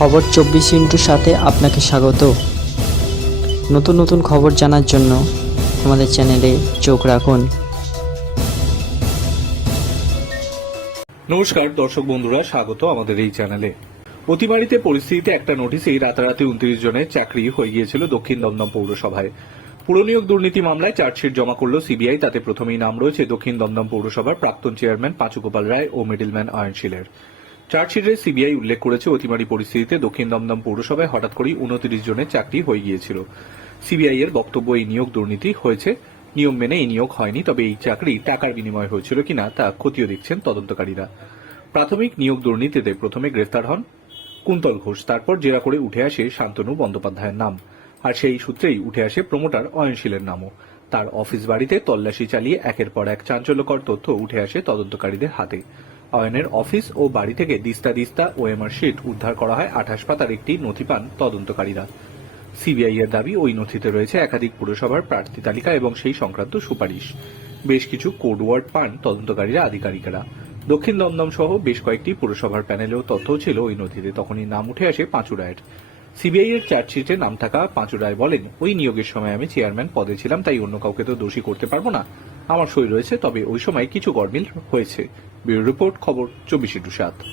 খবর 24 সাথে আপনাকে স্বাগত। নতুন নতুন খবর জানার জন্য আমাদের চ্যানেলে চোখ রাখুন। নমস্কার দর্শক বন্ধুরা, স্বাগত আমাদের এই চ্যানেলে। অতিমারিতে পরিস্থিতিতে একটা নোটিশেই রাতারাতি 29 জনের চাকরি হয়ে গিয়েছিল দক্ষিণ দমদম পৌরসভায়। পুরনিয়োগ দুর্নীতি মামলায় চার্জশিট জমা করল সিবিআই। তাতে প্রথমেই নাম রয়েছে দক্ষিণ দমদম পৌরসভার প্রাক্তন চেয়ারম্যান পাঁচু গোপাল রায় ও মিডলম্যান অয়নশীলের। চার্জশিটে সিবিআই উল্লেখ করেছে, অতিমারি পরিস্থিতিতে দক্ষিণ দমদম পৌরসভায় হঠাৎ করেই 29 জনের চাকরি হয়ে গিয়েছিল। সিবিআই এর বক্তব্য, এই নিয়োগ দুর্নীতি হয়েছে, নিয়ম মেনে এই নিয়োগ হয়নি। তবে এই চাকরি টাকার বিনিময়ে হয়েছিল কিনা তা খতিয়ে দেখছেন তদন্তকারীরা। প্রাথমিক নিয়োগ দুর্নীতিতে প্রথমে গ্রেফতার হন কুন্তল ঘোষ, তারপর জেরা করে উঠে আসে শান্তনু বন্দ্যোপাধ্যায়ের নাম, আর সেই সূত্রেই উঠে আসে প্রমোটার অয়নশীলের নামও। তার অফিস বাড়িতে তল্লাশি চালিয়ে একের পর এক চাঞ্চল্যকর তথ্য উঠে আসে তদন্তকারীদের হাতে। অয়নের অফিস ও বাড়ি থেকে দিস্তা দিস্তা ওএমআর শিট উদ্ধার করা হয়। 28 পাতার একটি নথি পান তদন্তকারীরা। সিবিআই এর দাবি, ওই নথিতে রয়েছে একাধিক পুরসভার প্রার্থী তালিকা এবং সেই সংক্রান্ত সুপারিশ। বেশ কিছু কোড ওয়ার্ড পান তদন্তকারীরা আধিকারিকেরা। দক্ষিণ দমদম সহ বেশ কয়েকটি পুরসভার প্যানেলেও তথ্য ছিল ওই নথিতে। তখনই নাম উঠে আসে পাঁচু রায়ের। সিবিআই এর চার্জশিটে নাম থাকা পাঁচু রায় বলেন, ওই নিয়োগের সময় আমি চেয়ারম্যান পদে ছিলাম, তাই অন্য কাউকে তো দোষী করতে পারবো না। আমার সই রয়েছে, তবে ওই সময় কিছু গরমিল হয়েছে। ব্যুরো রিপোর্ট, খবর 24x7।